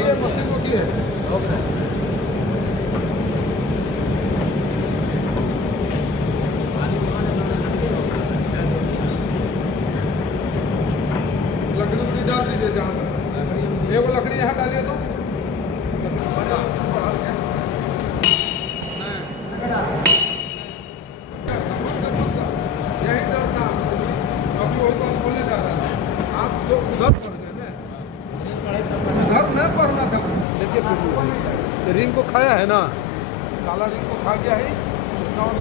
रखिए, मशीन रखिए। लकड़ी उकड़ी डाल दीजिए जहाँ तक। एक लकड़ी यहाँ डालिए तो यही डरता अभी वही बात बोलने जा रहा है। आप जो उधर पढ़ गए ना, उधर नहीं पढ़ना था। देखिए रिंग को खाया है ना, काला रिंग को खा गया है।